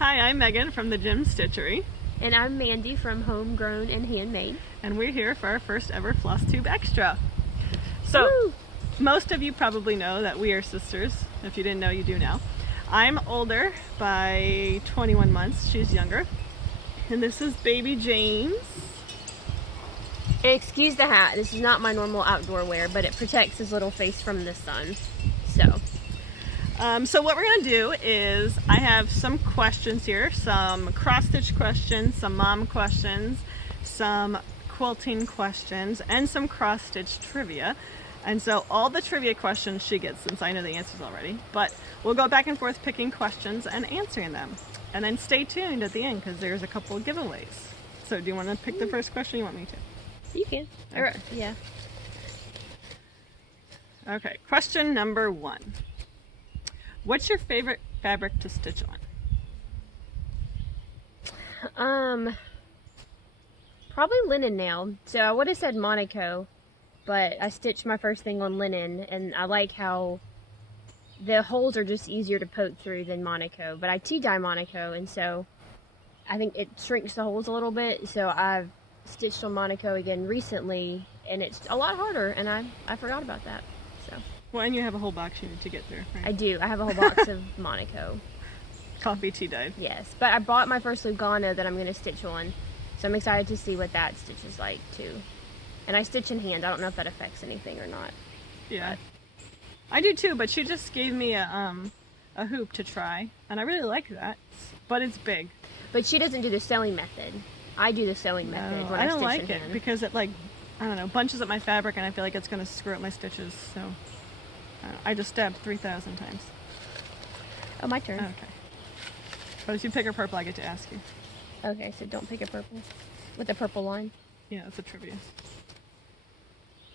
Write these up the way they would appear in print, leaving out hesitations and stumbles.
Hi, I'm Megan from the Gym Stitchery. And I'm Mandy from Homegrown and Handmade. And we're here for our first ever Flosstube Extra. So, Woo! Most of you probably know that we are sisters. If you didn't know, you do now. I'm older by 21 months. She's younger. And this is baby James. Excuse the hat. This is not my normal outdoor wear, but it protects his little face from the sun. So what we're going to do is I have some questions here, some cross-stitch questions, some mom questions, some quilting questions, and some cross-stitch trivia. And so all the trivia questions she gets, since I know the answers already, but we'll go back and forth picking questions and answering them. And then stay tuned at the end because there's a couple of giveaways. So do you want to pick the first question or you want me to? You can. Okay. Yeah. Okay, question number 1. What's your favorite fabric to stitch on? Probably linen now. So I would have said Monaco, but I stitched my first thing on linen, and I like how the holes are just easier to poke through than Monaco. But I tea-dye Monaco, and so I think it shrinks the holes a little bit. So I've stitched on Monaco again recently, and it's a lot harder, and I forgot about that. So. Well, and you have a whole box you need to get through, right? I do. I have a whole box of Monaco. Coffee tea dyed. Yes, but I bought my first Lugano that I'm going to stitch on, so I'm excited to see what that stitch is like too. And I stitch in hand. I don't know if that affects anything or not. Yeah, but I do too. But she just gave me a hoop to try, and I really like that. But it's big. But she doesn't do the sewing method. I do the sewing method when I don't stitch like in it hand. because it, like, I don't know, bunches up my fabric, and I feel like it's going to screw up my stitches. So I just stabbed 3,000 times. Oh, my turn. Okay. But if you pick a purple, I get to ask you. Okay, so don't pick a purple. With a purple line. Yeah, it's a trivia.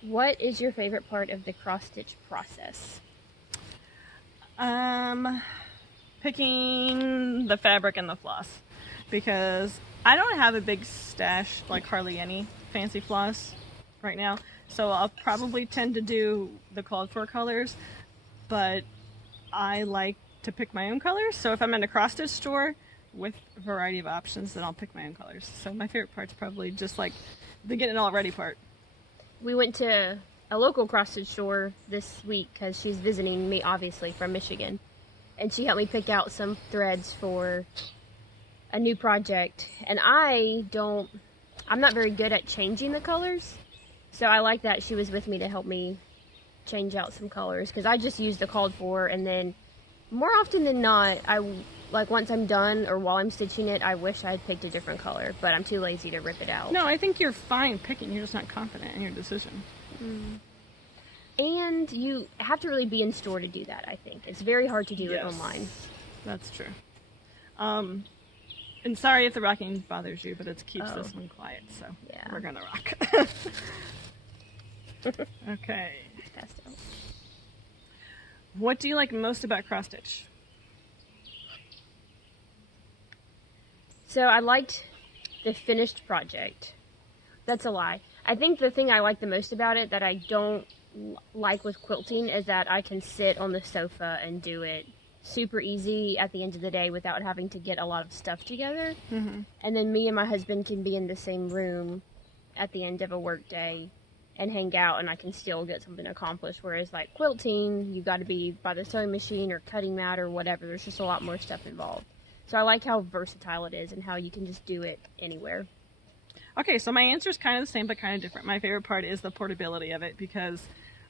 What is your favorite part of the cross-stitch process? Picking the fabric and the floss. Because I don't have a big stash, like hardly any fancy floss right now. So I'll probably tend to do the called for colors, but I like to pick my own colors. So if I'm in a cross stitch store with a variety of options, then I'll pick my own colors. So my favorite part's probably just like the getting it all ready part. We went to a local cross stitch store this week because she's visiting me, obviously, from Michigan. And she helped me pick out some threads for a new project. And I'm not very good at changing the colors. So I like that she was with me to help me change out some colors, because I just use the called for, and then more often than not, once I'm done or while I'm stitching it, I wish I had picked a different color, but I'm too lazy to rip it out. No, I think you're fine picking. You're just not confident in your decision. And you have to really be in store to do that, I think. It's very hard to do it online. That's true. And sorry if the rocking bothers you, but it keeps this one quiet, so yeah, we're gonna rock. Okay. What do you like most about cross stitch? So I liked the finished project. That's a lie. I think the thing I like the most about it that I don't like with quilting is that I can sit on the sofa and do it super easy at the end of the day without having to get a lot of stuff together. Mm-hmm. And then me and my husband can be in the same room at the end of a work day and hang out, and I can still get something accomplished. Whereas like quilting, you got to be by the sewing machine or cutting mat or whatever. There's just a lot more stuff involved. So I like how versatile it is and how you can just do it anywhere. Okay, so my answer is kind of the same but kind of different. My favorite part is the portability of it, because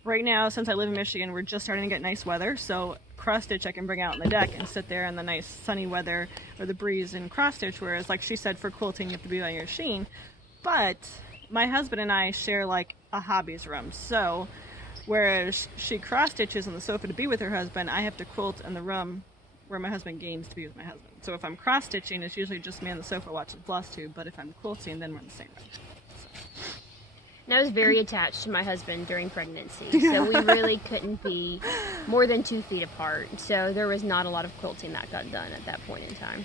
right now, since I live in Michigan, we're just starting to get nice weather. So cross stitch I can bring out on the deck and sit there in the nice sunny weather or the breeze and cross stitch. Whereas, like she said, for quilting you have to be on your machine. But my husband and I share like a hobbies room. So whereas she cross stitches on the sofa to be with her husband, I have to quilt in the room where my husband games to be with my husband. So if I'm cross stitching, it's usually just me on the sofa watching Flosstube. But if I'm quilting, then we're in the same room. And I was very attached to my husband during pregnancy, so we really couldn't be more than 2 feet apart. So there was not a lot of quilting that got done at that point in time.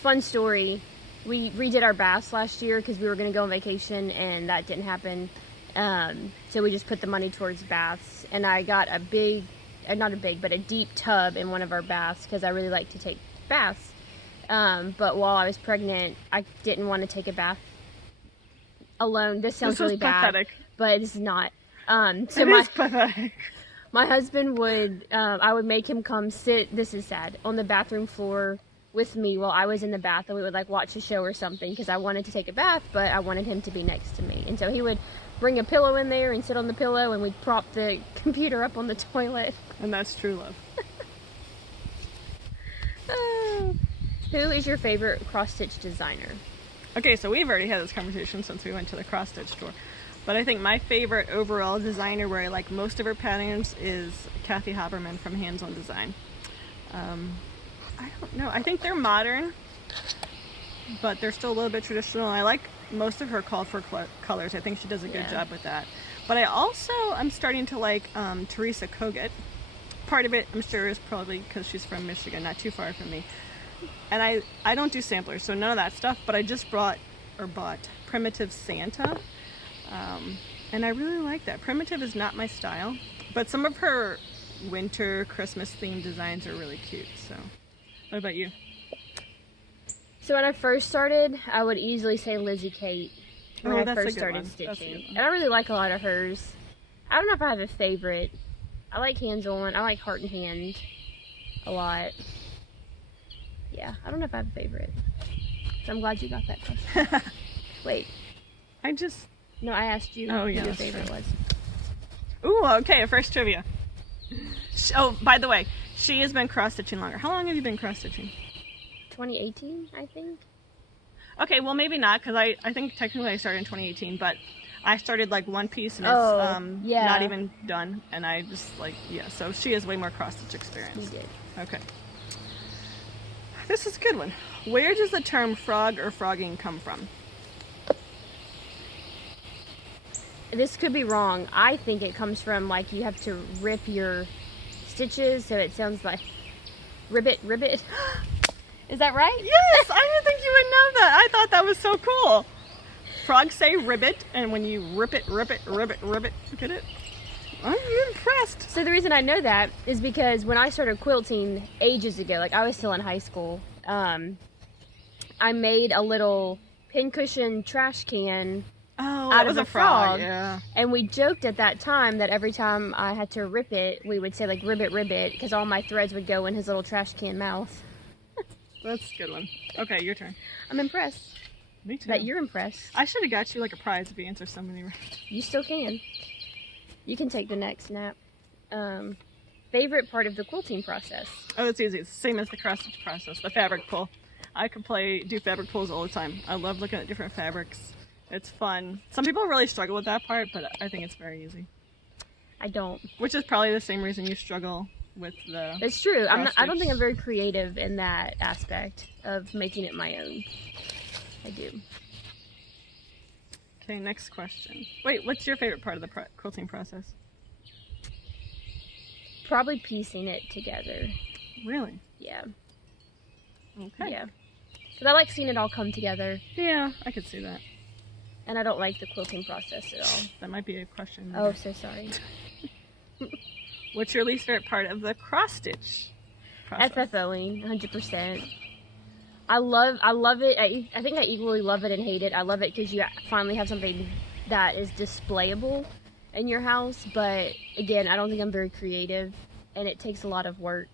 Fun story, we redid our baths last year because we were going to go on vacation, and that didn't happen. So we just put the money towards baths, and I got a deep tub in one of our baths because I really like to take baths. But while I was pregnant, I didn't want to take a bath alone. This sounds really pathetic. bad, but this is not. So It is pathetic. my husband would, I would make him come sit, this is sad, on the bathroom floor with me while I was in the bath, and we would like watch a show or something because I wanted to take a bath, but I wanted him to be next to me. And so he would bring a pillow in there and sit on the pillow, and we'd prop the computer up on the toilet. And that's true love. Who is your favorite cross-stitch designer? Okay, so we've already had this conversation since we went to the cross-stitch store. But I think my favorite overall designer, where I like most of her patterns, is Kathy Haberman from Hands On Design. I don't know. I think they're modern, but they're still a little bit traditional. I like most of her call for colors. I think she does a good job with that. But I'm starting to like Teresa Kogut. Part of it, I'm sure, is probably because she's from Michigan, not too far from me. And I don't do samplers, so none of that stuff, but I just bought Primitive Santa. And I really like that. Primitive is not my style, but some of her winter Christmas themed designs are really cute. So what about you? So when I first started, I would easily say Lizzie Kate when I first started stitching. And I really like a lot of hers. I don't know if I have a favorite. I like Hands On. I like Heart and Hand a lot. Yeah, I don't know if I have a favorite. So I'm glad you got that question. Wait. No, I asked you who your favorite was. Ooh, okay, a first trivia. Oh, by the way, she has been cross-stitching longer. How long have you been cross-stitching? 2018, I think. Okay, well maybe not, because I think technically I started in 2018, but I started like one piece and it's not even done, and I just so she has way more cross-stitch experience. We did. Okay. This is a good one. Where does the term frog or frogging come from? This could be wrong. I think it comes from like you have to rip your stitches, so it sounds like ribbit. Is that right? Yes, I didn't think you would know that. I thought that was so cool. Frogs say ribbit, and when you rip it. Get it? I'm impressed. So the reason I know that is because when I started quilting ages ago, like I was still in high school, I made a little pincushion trash can out of a frog. Yeah. And we joked at that time that every time I had to rip it, we would say like ribbit, because all my threads would go in his little trash can mouth. That's a good one. Okay, your turn. I'm impressed. Me too. That you're impressed. I should have got you like a prize if you answer so many right. You still can. You can take the next nap. Favorite part of the quilting process? Oh, it's easy. It's the same as the cross-stitch process, the fabric pull. I could do fabric pulls all the time. I love looking at different fabrics. It's fun. Some people really struggle with that part, but I think it's very easy. I don't. Which is probably the same reason you struggle with the It's true. I don't think I'm very creative in that aspect of making it my own. I do. Okay, next question. Wait, what's your favorite part of the quilting process? Probably piecing it together. Really? Yeah. Okay. Yeah. Because I like seeing it all come together. Yeah, I could see that. And I don't like the quilting process at all. That might be a question. Oh, so sorry. What's your least favorite part of the cross-stitch process? FFOing, 100%. I love it. I think I equally love it and hate it. I love it because you finally have something that is displayable in your house. But again, I don't think I'm very creative, and it takes a lot of work.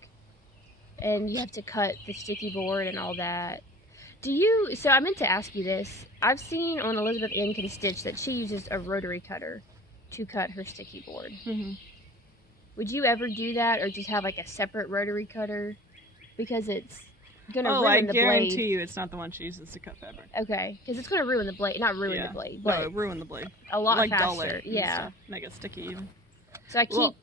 And you have to cut the sticky board and all that. So I meant to ask you this. I've seen on Elizabeth N. Can Stitch that she uses a rotary cutter to cut her sticky board. Mm-hmm. Would you ever do that, or just have like a separate rotary cutter? Because it's gonna ruin the blade. I guarantee you it's not the one she uses to cut fabric. Okay, because it's gonna ruin the blade. Not ruin the blade, but no, ruin the blade. A lot like faster. Dull it. Yeah. Make it sticky even. So I keep.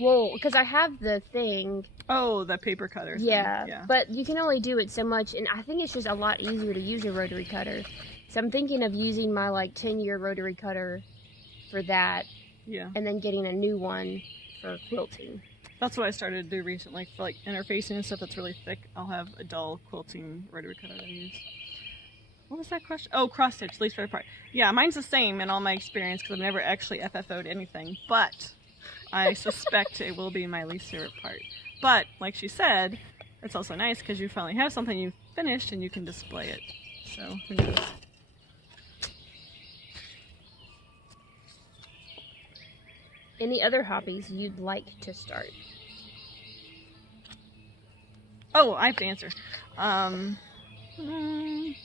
Well, because I have the thing. Oh, the paper cutter thing. Yeah, but you can only do it so much, and I think it's just a lot easier to use a rotary cutter. So I'm thinking of using my 10-year rotary cutter for that. Yeah. And then getting a new one for quilting. That's what I started to do recently. For interfacing and stuff that's really thick, I'll have a dull quilting rotary cutter to use. What was that question? Oh, cross stitch, least favorite part. Yeah, mine's the same in all my experience because I've never actually FFO'd anything, but I suspect it will be my least favorite part. But, like she said, it's also nice because you finally have something you finished and you can display it. So, who knows? Any other hobbies you'd like to start? Oh, I have to answer. I don't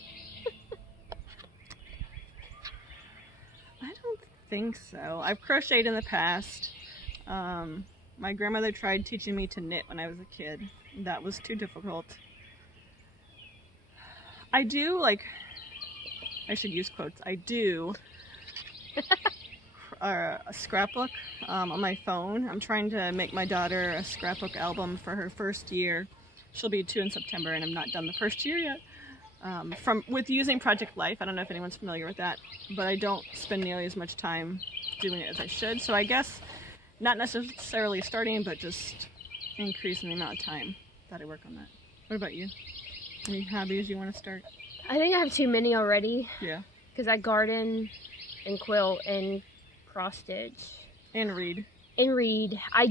think so. I've crocheted in the past. My grandmother tried teaching me to knit when I was a kid. That was too difficult. I do, like, I should use quotes. I do a scrapbook on my phone. I'm trying to make my daughter a scrapbook album for her first year. She'll be 2 in September, and I'm not done the first year yet. With using Project Life, I don't know if anyone's familiar with that, but I don't spend nearly as much time doing it as I should. So I guess not necessarily starting, but just increasing the amount of time that I work on that. What about you? Any hobbies you want to start? I think I have too many already. Yeah. Because I garden and quilt and cross stitch. And read. And read. I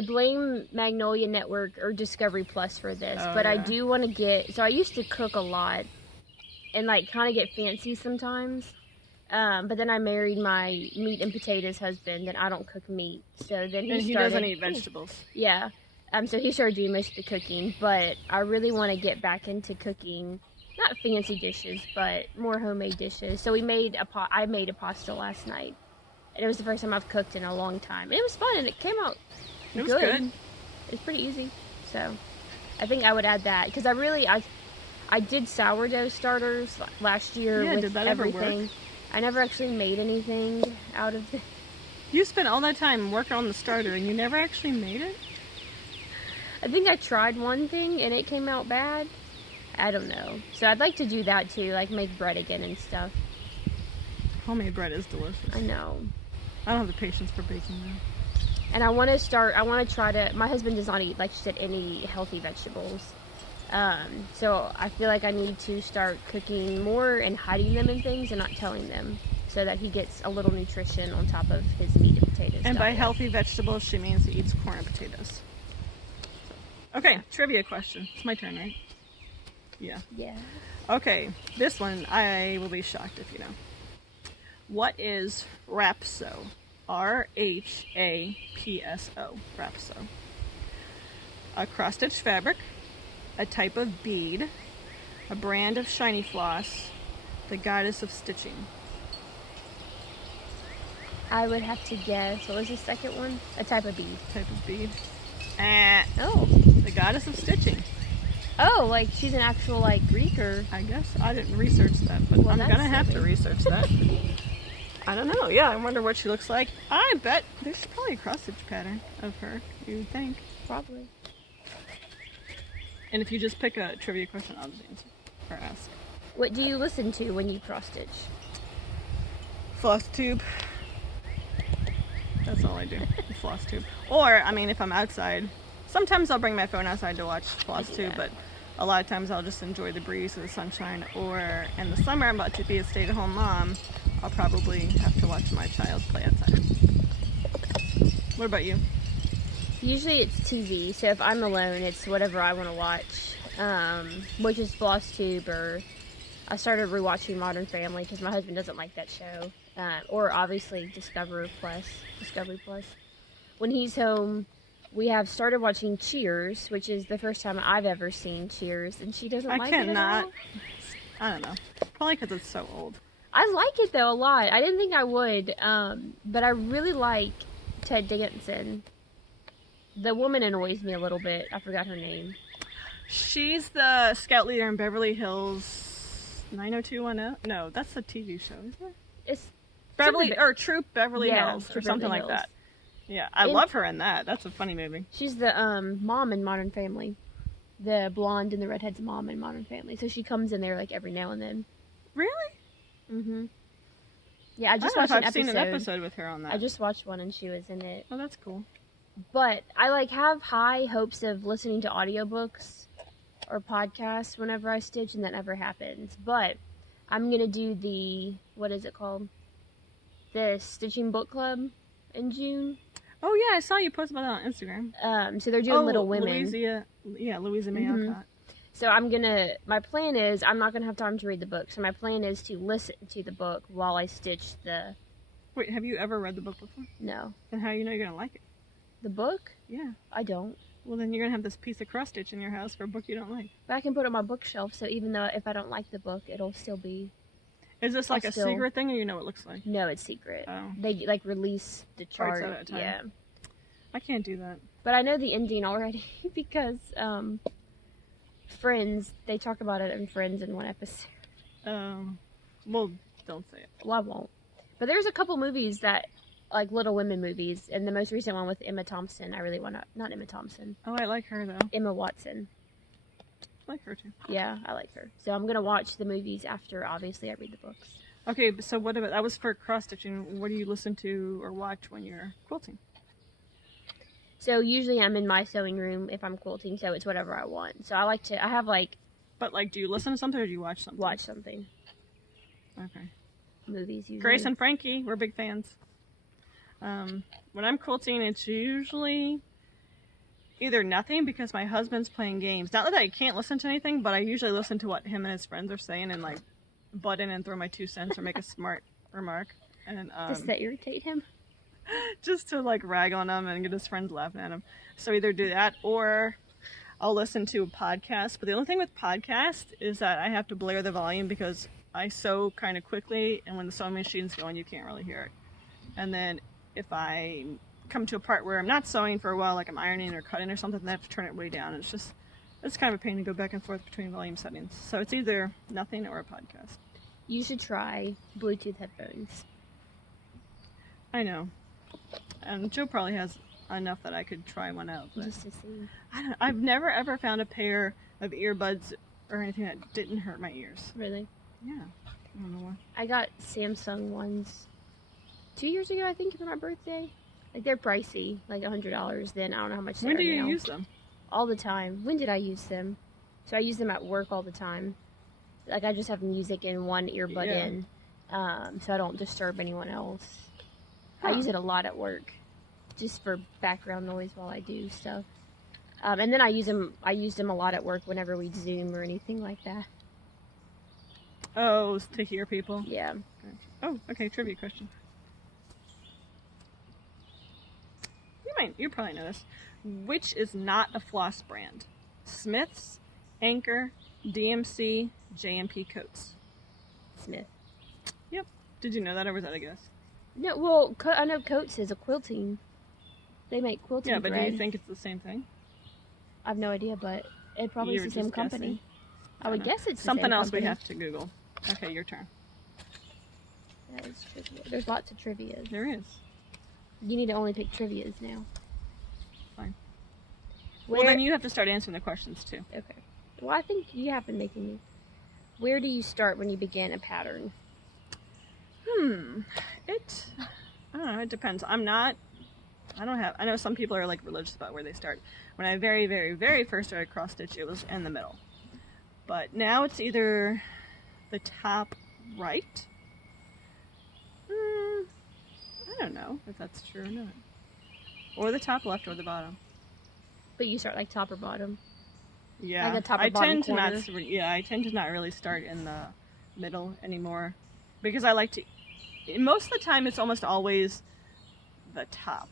blame Magnolia Network or Discovery Plus for this, but yeah. I do want to so I used to cook a lot and like kind of get fancy sometimes. But then I married my meat and potatoes husband, and I don't cook meat. So then he doesn't eat vegetables. Yeah. So he started doing most of the cooking, but I really want to get back into cooking, not fancy dishes, but more homemade dishes. So I made a pasta last night, and it was the first time I've cooked in a long time. And it was fun, and it came out good. It was pretty easy. So I think I would add that, because I did sourdough starters last year with did that everything. Ever work? I never actually made anything out of it. You spent all that time working on the starter, and you never actually made it? I think I tried one thing and it came out bad. I don't know. So I'd like to do that too, like make bread again and stuff. Homemade bread is delicious. I know. I don't have the patience for baking though. And I want to try to, my husband does not eat, like she said, any healthy vegetables. So I feel like I need to start cooking more and hiding them in things and not telling them, so that he gets a little nutrition on top of his meat and potatoes. And by healthy vegetables, she means he eats corn and potatoes. Okay, yeah. Trivia question. It's my turn, right? Yeah. Yeah. Okay, this one I will be shocked if you know. What is Rapso? R-H-A-P-S-O. Rapso. A cross-stitch fabric, a type of bead, a brand of shiny floss, the goddess of stitching. I would have to guess. What was the second one? A type of bead. Type of bead. Oh. The goddess of stitching. Oh, like she's an actual like Greek, or? I guess I didn't research that, but I'm gonna have to research that. I don't know. Yeah, I wonder what she looks like. I bet there's probably a cross stitch pattern of her. You would think. Probably. And if you just pick a trivia question, I'll just answer or ask. What do you listen to when you cross stitch? Flosstube. That's all I do. Flosstube. Or, I mean, if I'm outside, sometimes I'll bring my phone outside to watch Flosstube, but a lot of times I'll just enjoy the breeze or the sunshine. Or in the summer, I'm about to be a stay-at-home mom. I'll probably have to watch my child play outside. What about you? Usually it's TV, so if I'm alone, it's whatever I want to watch, which is Flosstube, or I started rewatching Modern Family because my husband doesn't like that show, or obviously Discovery Plus. When he's home, we have started watching Cheers, which is the first time I've ever seen Cheers, and she doesn't like it at all. I don't know. Probably because it's so old. I like it though a lot. I didn't think I would, but I really like Ted Danson. The woman annoys me a little bit. I forgot her name. She's the scout leader in Beverly Hills 90210. No, that's a TV show, isn't it? It's Troop Beverly Hills or something like that. Yeah, I love her in that. That's a funny movie. She's the mom in Modern Family. The blonde and the redhead's mom in Modern Family. So she comes in there like every now and then. Really? Mm-hmm. Yeah, I just watched an episode. I've seen an episode with her on that. I just watched one and she was in it. Oh, that's cool. But I like have high hopes of listening to audiobooks or podcasts whenever I stitch, and that never happens. But I'm gonna do the, what is it called? The Stitching Book Club in June. Oh yeah, I saw you post about that on Instagram. So they're doing Little Women. Louisa May Alcott. So my plan is, I'm not going to have time to read the book. So my plan is to listen to the book while I stitch the... Wait, have you ever read the book before? No. Then how do you know you're going to like it? The book? Yeah. I don't. Well, then you're going to have this piece of cross stitch in your house for a book you don't like. But I can put it on my bookshelf, so even though if I don't like the book, it'll still be... Is this like a secret thing, or you know what it looks like? No, it's secret. Oh. They like release the chart. Parts at a time. Yeah. I can't do that. But I know the ending already because Friends, they talk about it in Friends in one episode. Well, don't say it. Well, I won't. But there's a couple movies that, like Little Women movies, and the most recent one with Emma Thompson. I really want to, not Emma Thompson. Oh, I like her though. Emma Watson. I like her too. Yeah, I like her. So I'm going to watch the movies after, obviously, I read the books. Okay, so what about, that was for cross-stitching. What do you listen to or watch when you're quilting? So usually I'm in my sewing room if I'm quilting, so it's whatever I want. So I have like... But like, do you listen to something or do you watch something? Watch something. Okay. Movies usually. Grace and Frankie, we're big fans. When I'm quilting, it's usually either nothing because my husband's playing games. Not that I can't listen to anything, but I usually listen to what him and his friends are saying and like butt in and throw my 2 cents or make a smart remark. And does that irritate him? Just to like rag on him and get his friends laughing at him. So either do that or I'll listen to a podcast. But the only thing with podcasts is that I have to blare the volume because I sew kind of quickly, and when the sewing machine's going, you can't really hear it. And then if I come to a part where I'm not sewing for a while, like I'm ironing or cutting or something, then I have to turn it way down. And it's kind of a pain to go back and forth between volume settings. So it's either nothing or a podcast. You should try Bluetooth headphones. I know. And Joe probably has enough that I could try one out. But just to see. I've never ever found a pair of earbuds or anything that didn't hurt my ears. Really? Yeah. I don't know why. I got Samsung ones 2 years ago, I think, for my birthday. Like, they're pricey, like $100. Then I don't know how much they are now. When do you use them? All the time. When did I use them? So I use them at work all the time. Like, I just have music in one earbud in, so I don't disturb anyone else. I use it a lot at work, just for background noise while I do stuff. And then I used them a lot at work whenever we'd Zoom or anything like that. Oh, to hear people? Yeah. Okay. Oh, okay, trivia question. You probably know this. Which is not a floss brand? Smith's, Anchor, DMC, JMP Coats. Smith. Yep. Did you know that, or was that a guess? No, well, I know Coats is a quilting. They make quilting Yeah, but thread. do you think it's the same thing? I have no idea, but it probably is the same company. Guessing. I would guess it's something else company. we have to Google. Okay, your turn. That is trivia. There's lots of trivias. There is. You need to only pick trivias now. Fine. Well, then you have to start answering the questions too. Okay. Well, I think you have been making me. Where do you start when you begin a pattern? I don't know, it depends. I know some people are like religious about where they start. When I very, very, very first started cross stitch, it was in the middle. But now it's either the top right. I don't know if that's true or not. Or the top left or the bottom. But you start like top or bottom. Yeah, like a top or bottom corner. I tend to not really start in the middle anymore because I like to. Most of the time, it's almost always the top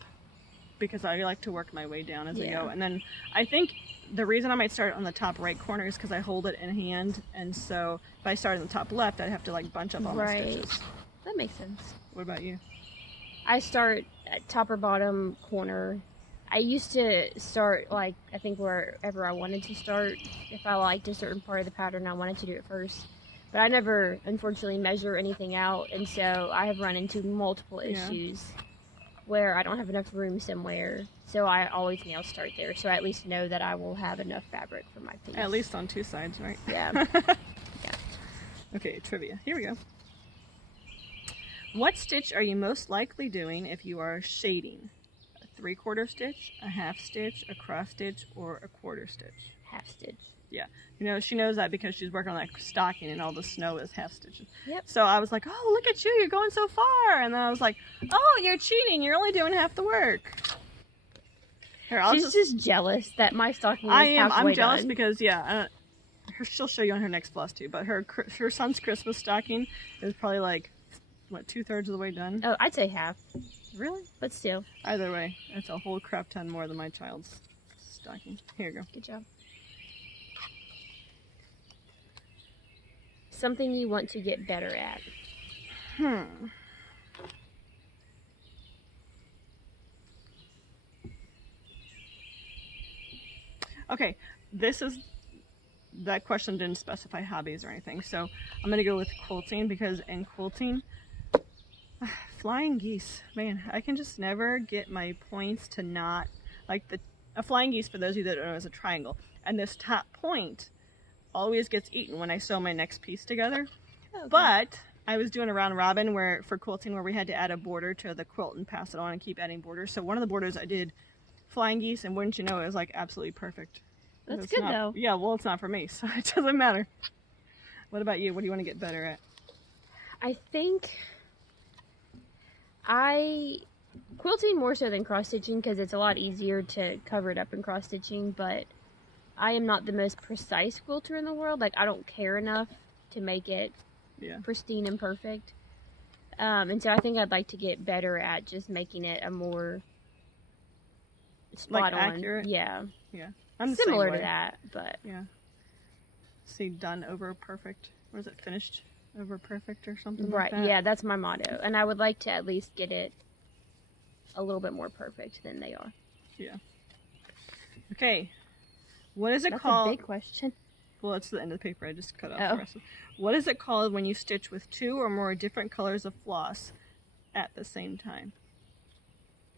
because I like to work my way down as I go. And then I think the reason I might start on the top right corner is because I hold it in hand, and so if I start on the top left, I'd have to like bunch up all my stitches. That makes sense. What about you? I start at top or bottom corner. I used to start, like, I think wherever I wanted to start. If I liked a certain part of the pattern, I wanted to do it first. But I never, unfortunately, measure anything out, and so I have run into multiple issues where I don't have enough room somewhere. So I always now start there, so I at least know that I will have enough fabric for my piece. At least on 2 sides, right? Yeah. Okay, trivia. Here we go. What stitch are you most likely doing if you are shading? A 3/4 stitch, a half stitch, a cross stitch, or a quarter stitch? Half stitch. Yeah. You know, she knows that because she's working on like stocking and all the snow is half stitches. Yep. So I was like, oh, look at you, you're going so far. And then I was like, oh, you're cheating. You're only doing half the work. Here, I'll She's just jealous that my stocking is I'm halfway jealous done. because she'll show you on her next floss too. But her son's Christmas stocking is probably like what 2/3 of the way done. Oh, I'd say half. Really? But still. Either way, it's a whole crap ton more than my child's stocking. Here you go. Good job. Something you want to get better at. Okay, that question didn't specify hobbies or anything, so I'm gonna go with quilting, because in quilting, flying geese, man, I can just never get my points to not, like a flying geese, for those of you that don't know, is a triangle, and this top point always gets eaten when I sew my next piece together. Okay. But I was doing a round robin for quilting where we had to add a border to the quilt and pass it on and keep adding borders. So one of the borders I did flying geese, and wouldn't you know, it was like absolutely perfect. That's good though. Yeah, well, it's not for me, so it doesn't matter. What about you? What do you want to get better at? I think quilting more so than cross stitching, because it's a lot easier to cover it up in cross stitching, but I am not the most precise quilter in the world. Like, I don't care enough to make it pristine and perfect. And so I think I'd like to get better at just making it a more spot on. Accurate? Yeah. Yeah. I'm similar to that, but yeah. See, done over perfect. What is it? Finished over perfect or something right, like that? yeah, that's my motto. And I would like to at least get it a little bit more perfect than they are. Yeah. Okay. What is it That's called? That's a big question. Well, it's the end of the paper. I just cut off the rest of it. What is it called when you stitch with 2 or more different colors of floss at the same time?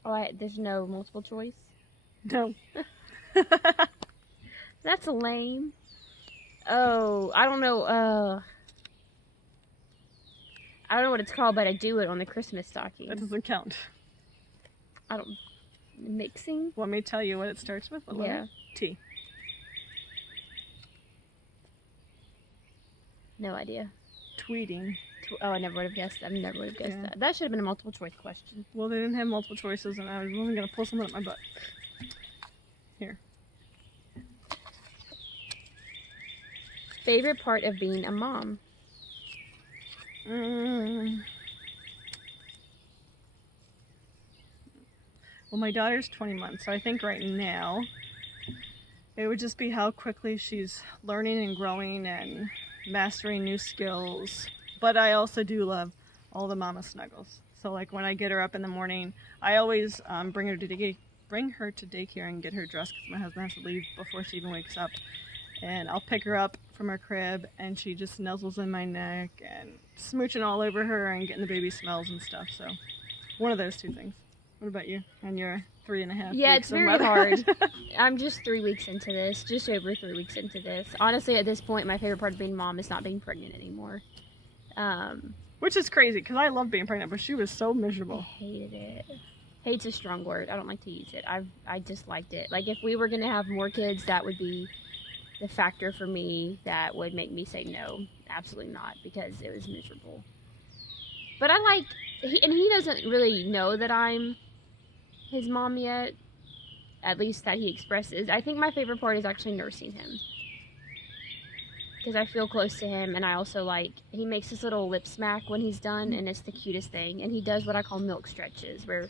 Oh, there's no multiple choice? No. That's lame. Oh, I don't know. I don't know what it's called, but I do it on the Christmas stocking. That doesn't count. I don't... Mixing? Want me to tell you what it starts with? What letter? T. No idea. Tweeting. Oh, I never would have guessed. I never would have guessed that. That should have been a multiple choice question. Well, they didn't have multiple choices, and I was only going to pull something up my butt. Here. Favorite part of being a mom? Well, my daughter's 20 months, so I think right now it would just be how quickly she's learning and growing and mastering new skills. But I also do love all the mama snuggles. So like when I get her up in the morning, I always bring her to daycare and get her dressed, because my husband has to leave before she even wakes up. And I'll pick her up from her crib, and she just nuzzles in my neck and smooching all over her and getting the baby smells and stuff. So one of those two things. What about you? And you're 3.5 Yeah, weeks it's very hard. I'm just 3 weeks into this, just over 3 weeks into this. Honestly, at this point, my favorite part of being mom is not being pregnant anymore. Which is crazy, because I love being pregnant, but she was so miserable. I hated it. Hate's a strong word. I don't like to use it. I disliked it. Like, if we were going to have more kids, that would be the factor for me that would make me say no. Absolutely not, because it was miserable. But I like... he doesn't really know that I'm his mom yet, at least that he expresses. I think my favorite part is actually nursing him, because I feel close to him, and I also like, he makes this little lip smack when he's done, and it's the cutest thing, and he does what I call milk stretches, where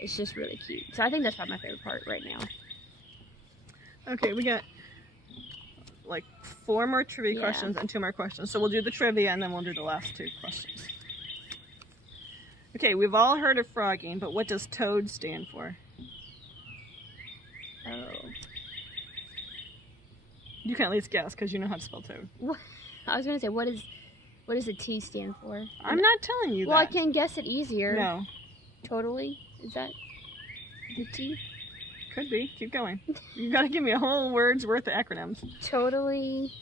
it's just really cute. So I think that's probably my favorite part right now. Okay, we got like 4 more trivia questions and 2 more questions, so we'll do the trivia and then we'll do the last 2 questions. Okay, we've all heard of frogging, but what does TOAD stand for? Oh. You can at least guess, because you know how to spell toad. What? I was going to say, what does the T stand for? I'm not telling you well, that. I can guess it easier. No. Totally? Is that the T? Could be. Keep going. You've got to give me a whole word's worth of acronyms. Totally.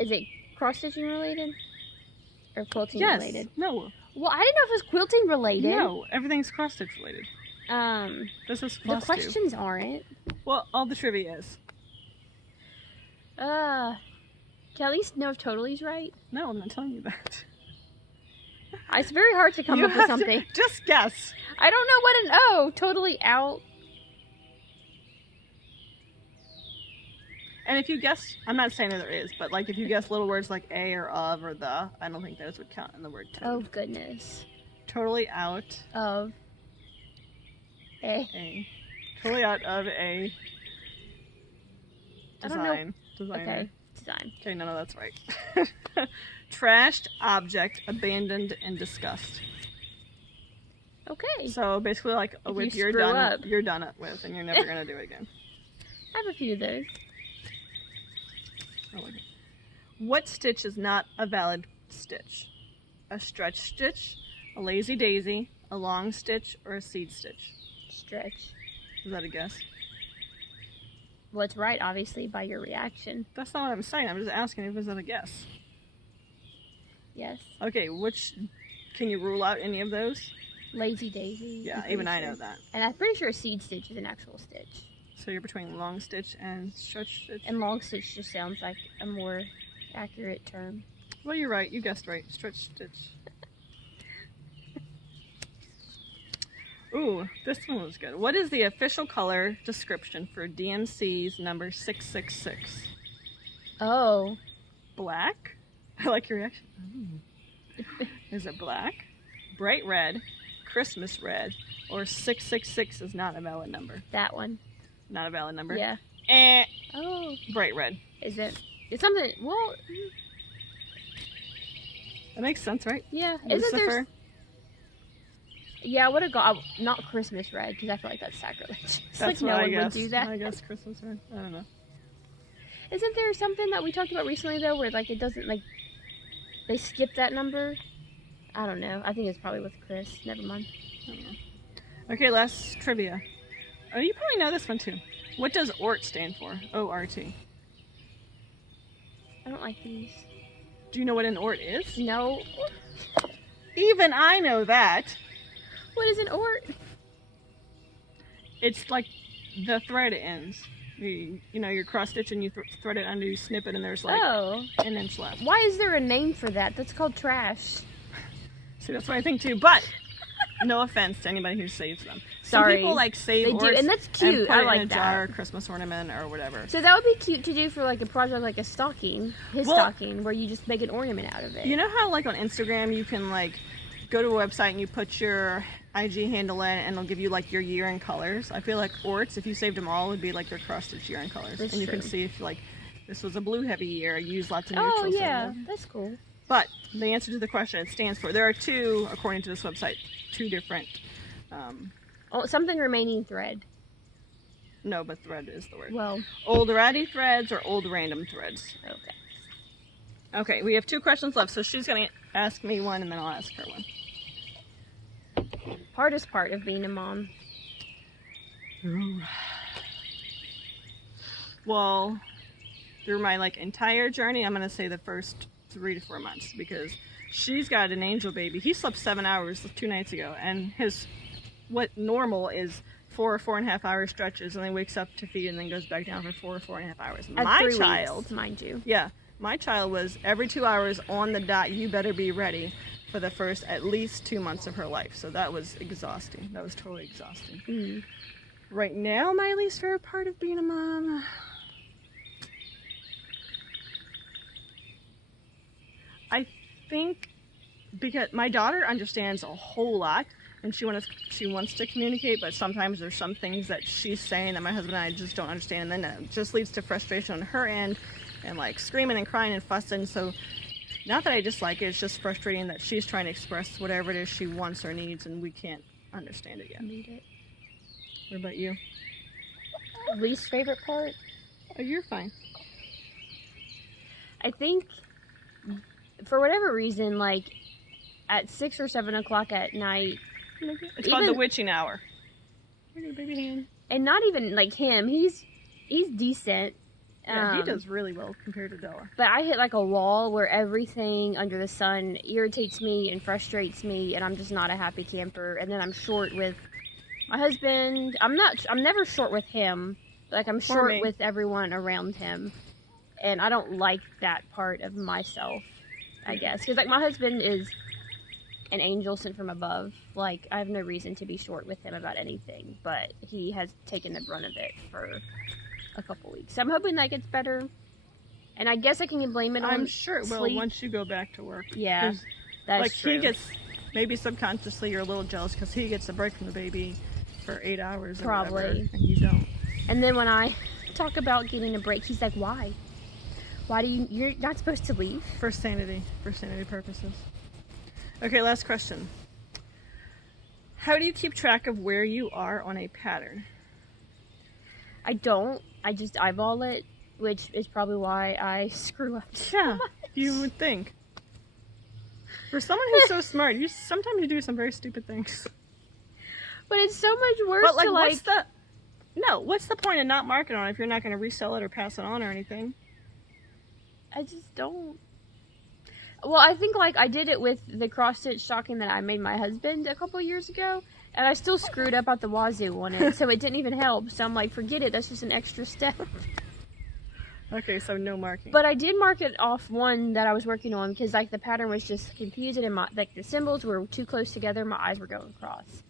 Is it cross-stitching related? Or quilting related? No. Well, I didn't know if it was quilting related. No, everything's cross-stitch related. This is Flosstube. The questions aren't. Well, all the trivia is. Can I at least know if totally's right? No, I'm not telling you that. It's very hard to come up with something. Just guess. I don't know what an O. Totally out. And if you guess, I'm not saying that there is, but like if you guess little words like a or of or the, I don't think those would count in the word toad. Oh, goodness. Totally out Of. a. Totally out of a I don't know. designer. Okay. Design. Okay, no, that's right. Trashed object, abandoned in disgust. Okay. So basically, like a If whip you you're screw done, up. you're done with, and you're never gonna do it again. I have a few of those. Oh, okay. What stitch is not a valid stitch? A stretch stitch, a lazy daisy, a long stitch, or a seed stitch? Stretch. Is that a guess? What's right, obviously, by your reaction. That's not what I'm saying. I'm just asking if it's a guess. Yes. Okay, can you rule out any of those? Lazy daisy. Yeah, I'm pretty even I sure. know that. And I'm pretty sure a seed stitch is an actual stitch. So you're between long stitch and stretch stitch? And long stitch just sounds like a more accurate term. Well, you're right. You guessed right. Stretch stitch. Ooh, this one was good. What is the official color description for DMC's number 666? Oh. Black? I like your reaction. Is it black, bright red, Christmas red, or 666 is not a valid number? That one. Not a valid number? Yeah. Oh. Bright red. Is it? It's something. Well. That makes sense, right? Yeah. Isn't there? Lucifer. Yeah, I would have got not Christmas red because I feel like that's sacrilege. It's That's like what no I one guess. would do that. I guess Christmas red. I don't know. Isn't there something that we talked about recently though, where like it doesn't like they skip that number? I don't know. I think it's probably with Chris. Never mind. I don't know. Okay, last trivia. Oh, you probably know this one too. What does ORT stand for? O-R-T. I don't like these. Do you know what an ORT is? No. Even I know that. What is an ORT? It's like the thread ends. You know, you're cross stitch and you thread it under, you snip it, and there's like an inch left. Why is there a name for that? That's called trash. See, that's what I think too. But no offense to anybody who saves them. Sorry. Some people like save They do, ORTs and that's cute. and put I it like in a that. jar, Christmas ornament, or whatever. So that would be cute to do for like a project like a stocking, stocking, where you just make an ornament out of it. You know how like on Instagram you can like go to a website and you put your IG handle in and it'll give you like your year in colors? I feel like ORTs, if you saved them all, would be like your cross stitch year in colors. That's and you true. can see if like this was a blue heavy year, you use lots of Oh neutrals. yeah, that's cool. But the answer to the question it stands for, there are two, according to this website, two different, Oh, something remaining thread. no, but thread is the word. Well, Old ratty threads or old random threads? okay. Okay, we have two questions left, so she's going to ask me one and then I'll ask her one. Hardest part of being a mom. Well, through my like entire journey, I'm going to say the first 3 to 4 months, because she's got an angel baby. He slept 7 hours 2 nights ago, and what normal is 4 or 4.5 hour stretches, and then wakes up to feed and then goes back down for 4 or 4.5 hours. At My 3 child, weeks, mind you. yeah, my child was every 2 hours on the dot. You better be ready for the first at least 2 months of her life. So that was exhausting. That was totally exhausting. Mm. Right now, my least favorite part of being a mom, I think, because my daughter understands a whole lot and she wants to communicate, but sometimes there's some things that she's saying that my husband and I just don't understand, and then it just leads to frustration on her end and like screaming and crying and fussing. So not that I dislike it, it's just frustrating that she's trying to express whatever it is she wants or needs and we can't understand it yet. Need it. What about you? Least favorite part? Oh, you're fine. I think, for whatever reason, like, at 6 or 7 o'clock at night, It's called the witching hour. Where's your baby hand? and not even, like, him, he's decent. Yeah, he does really well compared to Della. But I hit, like, a wall where everything under the sun irritates me and frustrates me, and I'm just not a happy camper. And then I'm short with my husband. I'm never short with him. Like, I'm short with everyone around him. And I don't like that part of myself, I guess. Because, like, my husband is an angel sent from above. Like, I have no reason to be short with him about anything, but he has taken the brunt of it for a couple weeks. So I'm hoping that gets better. And I guess I can blame it on I'm sure it will sleep. once you go back to work. Yeah, 'Cause, that's like, true. he gets, maybe subconsciously you're a little jealous because he gets a break from the baby for 8 hours or Probably. whatever, and you don't. And then when I talk about getting a break, he's like, why? Why do you're not supposed to leave? For sanity purposes. Okay, last question. How do you keep track of where you are on a pattern? I don't. I just eyeball it, which is probably why I screw up. Yeah, you would think. For someone who's so smart, sometimes you do some very stupid things. But it's so much worse But, like, to, what's the point of not marking on it if you're not going to resell it or pass it on or anything? I just don't. Well, I think, like, I did it with the cross-stitch stocking that I made my husband a couple years ago, and I still screwed up out the wazoo on it, so it didn't even help. So I'm like, forget it, that's just an extra step. Okay, so no marking. But I did mark it off one that I was working on, because, like, the pattern was just confusing, and like, the symbols were too close together, my eyes were going across.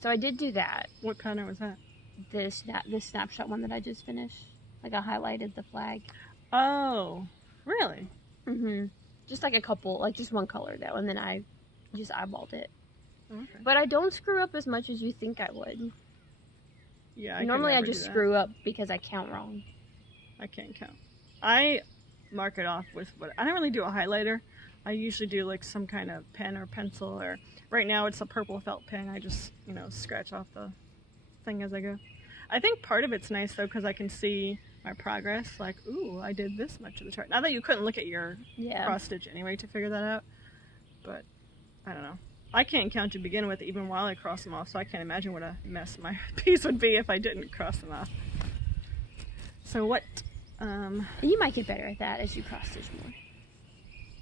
So I did do that. What pattern was that? The snapshot one that I just finished. Like, I highlighted the flag. Oh, really? Mm-hmm. Just like a couple, like just one color though, and then I just eyeballed it. Okay. But I don't screw up as much as you think I would. Yeah, Normally I could never just do that. screw up because I count wrong. I can't count. I mark it off with I don't really do a highlighter. I usually do like some kind of pen or pencil, or right now it's a purple felt pen. I just, scratch off the thing as I go. I think part of it's nice though because I can see my progress. Like, ooh, I did this much of the chart. Not that you couldn't look at your cross stitch anyway to figure that out, but I don't know. I can't count to begin with even while I cross them off, so I can't imagine what a mess my piece would be if I didn't cross them off. So what? You might get better at that as you cross stitch more.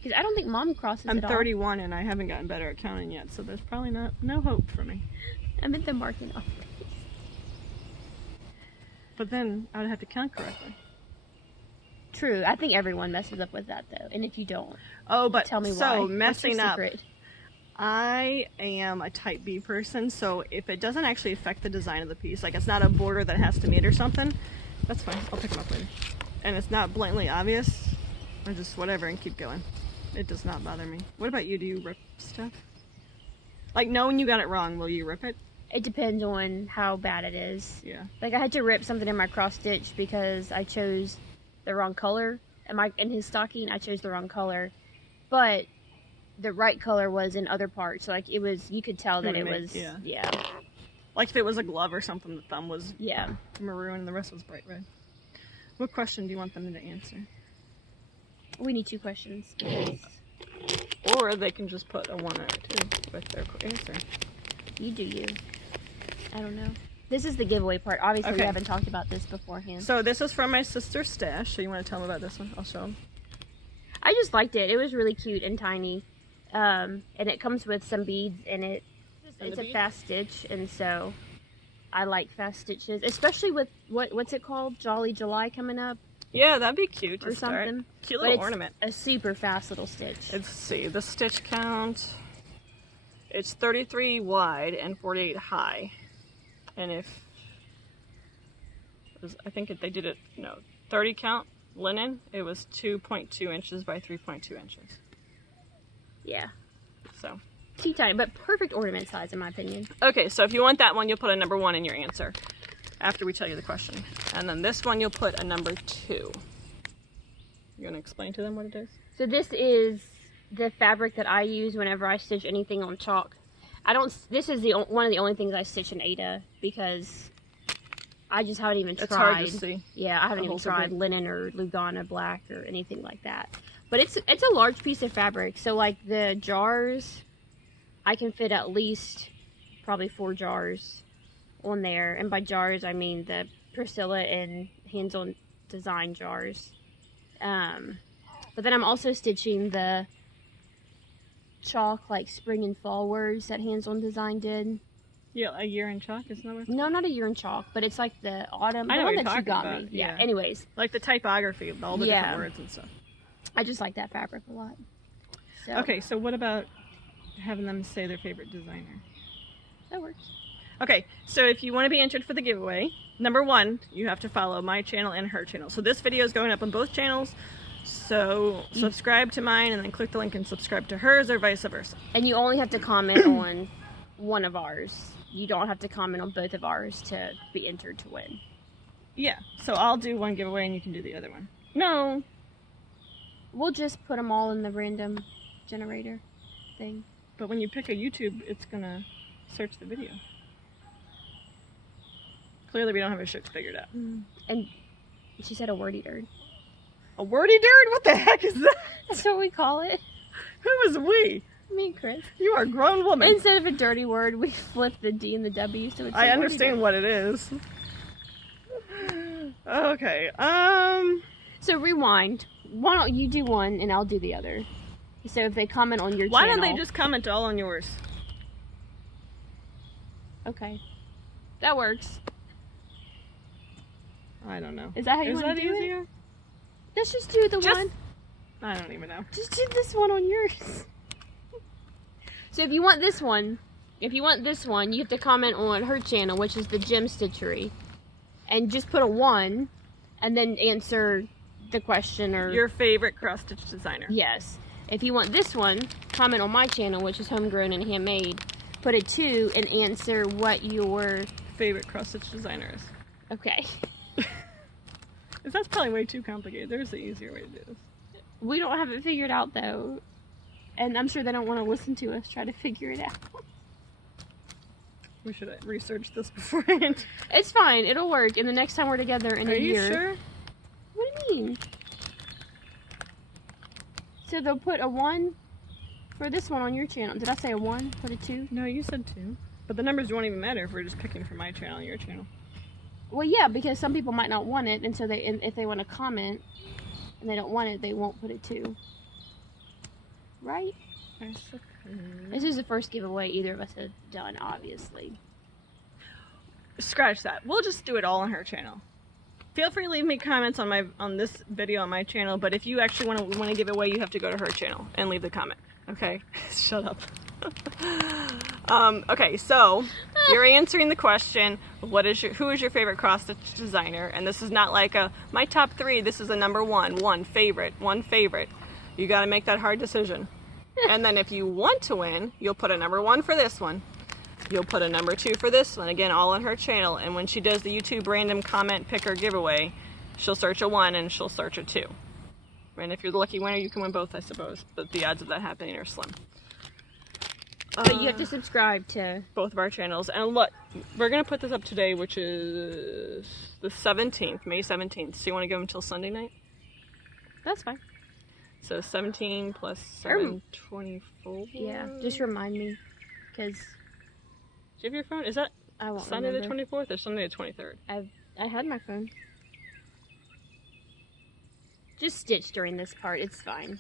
Because I don't think Mom crosses I'm at all. 31 and I haven't gotten better at counting yet, so there's probably no hope for me. I meant the marking off. But then I would have to count correctly. True. I think everyone messes up with that though. And if you don't, tell me why. So What's your messing up. secret? I am a type B person, so if it doesn't actually affect the design of the piece, like it's not a border that has to meet or something, that's fine. I'll pick them up later. And it's not blatantly obvious, I just whatever and keep going. It does not bother me. What about you? Do you rip stuff? Like, knowing you got it wrong, will you rip it? It depends on how bad it is. Yeah. Like, I had to rip something in my cross stitch because I chose the wrong color. In his stocking, I chose the wrong color. But the right color was in other parts. So, like, you could tell that it was, yeah. Like if it was a glove or something, the thumb was Yeah. maroon and the rest was bright red. What question do you want them to answer? We need 2 questions. Or they can just put a 1 or a 2 with their answer. You do you. I don't know. This is the giveaway part. Obviously, we Okay. haven't talked about this beforehand. So this is from my sister's stash. So you want to tell them about this one? I'll show them. I just liked it. It was really cute and tiny. And it comes with some beads in it. It's a fast stitch, and so I like fast stitches, especially with what's it called? Jolly July coming up Yeah, that'd be cute to or start. something. Cute But little it's ornament. a super fast little stitch. Let's see, the stitch count. It's 33 wide and 48 high. And I think they did it, 30 count linen, it was 2.2 inches by 3.2 inches. Yeah. So. Tea tiny, but perfect ornament size in my opinion. Okay, so if you want that one, you'll put a number 1 in your answer after we tell you the question. And then this one, you'll put a number 2. You want to explain to them what it is? So this is the fabric that I use whenever I stitch anything on chalk. This is one of the only things I stitch in Ada because I just haven't even tried. It's hard to see. Yeah, I haven't even whole tried fabric. linen or Lugana black or anything like that. But it's a large piece of fabric. So like the jars, I can fit at least probably 4 jars on there. And by jars, I mean the Priscilla and Hands-On Design jars. But then I'm also stitching the chalk, like spring and fall words that Hands-On Design did. Yeah, a year in chalk, isn't that what it's No, not a year in chalk, but it's like the autumn. I know the what one you're that you talking got about, me. Yeah. yeah. Anyways, like the typography of all the Yeah. different words and stuff. I just like that fabric a lot. So, Okay, so what about having them say their favorite designer. That works. Okay, so if you want to be entered for the giveaway, number one, you have to follow my channel and her channel. So this video is going up on both channels. So subscribe to mine and then click the link and subscribe to hers or vice versa. And you only have to comment on one of ours. You don't have to comment on both of ours to be entered to win. Yeah, so I'll do one giveaway and you can do the other one. No. We'll just put them all in the random generator thing. But when you pick a YouTube, it's gonna search the video. Clearly we don't have our shit figured out. And she said a wordy dirt. A wordy dirt? What the heck is that? That's what we call it. Who is we? Me and Chris. You are a grown woman. Instead of a dirty word, we flip the D and the W, so it's I understand what it is. Okay, So rewind. Why don't you do one and I'll do the other? So if they comment on your why channel... don't they just comment all on yours? Okay. That works. I don't know. Is that how you want to do easier? it? Let's just do the one. I don't even know. Just do this one on yours. So if you want this one, you have to comment on her channel, which is the Gem Stitchery. And just put a 1 and then answer the question or... Your favorite cross-stitch designer. Yes. If you want this one, comment on my channel, which is Homegrown and Handmade. Put a 2 and answer what your... favorite cross-stitch designer is. Okay. That's probably way too complicated. There's an easier way to do this. We don't have it figured out, though. And I'm sure they don't want to listen to us try to figure it out. We should research this beforehand. It's fine. It'll work. And the next time we're together in a year... Are you sure? What do you mean? So they'll put a 1 for this one on your channel. Did I say a 1? Put a 2? No, you said 2. But the numbers won't even matter if we're just picking from my channel and your channel. Well, yeah, because some people might not want it, and so if they want to comment and they don't want it, they won't put a 2. Right? That's okay. This is the first giveaway either of us have done, obviously. Scratch that. We'll just do it all on her channel. Feel free to leave me comments on this video on my channel, but if you actually want to give it away, you have to go to her channel and leave the comment. Okay? Shut up. Okay, so you're answering the question, who is your favorite cross-stitch designer? And this is not like my top 3, this is a number 1, one favorite. You gotta make that hard decision. And then if you want to win, you'll put a number 1 for this one. You'll put a number 2 for this one, again, all on her channel. And when she does the YouTube random comment picker giveaway, she'll search a 1 and she'll search a 2. And if you're the lucky winner, you can win both, I suppose. But the odds of that happening are slim. But you have to subscribe to both of our channels. And look, we're going to put this up today, which is the 17th, May 17th. So you want to go until Sunday night? That's fine. So 17 plus 7, 24. Yeah, just remind me, because... Do you have your phone? Is that I won't Sunday remember. the 24th or Sunday the 23rd? I had my phone. Just stitch during this part, it's fine.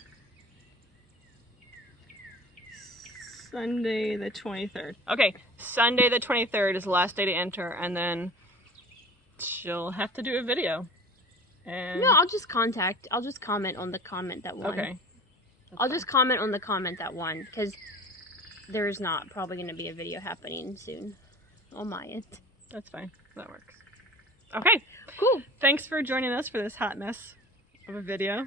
Sunday the 23rd. Okay, Sunday the 23rd is the last day to enter, and then she'll have to do a video. And No, I'll just comment on the comment that won. Okay. I'll just comment on the comment that won, because there's not probably going to be a video happening soon on my end. That's fine. That works. Okay. Cool. Thanks for joining us for this hot mess of a video.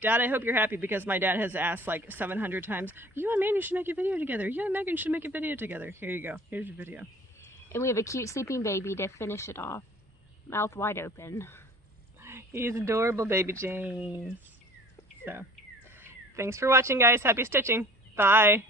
Dad, I hope you're happy because my dad has asked like 700 times, you and Manny should make a video together. You and Megan should make a video together. Here you go. Here's your video. And we have a cute sleeping baby to finish it off. Mouth wide open. He's adorable, baby James. So, thanks for watching, guys. Happy stitching. Bye.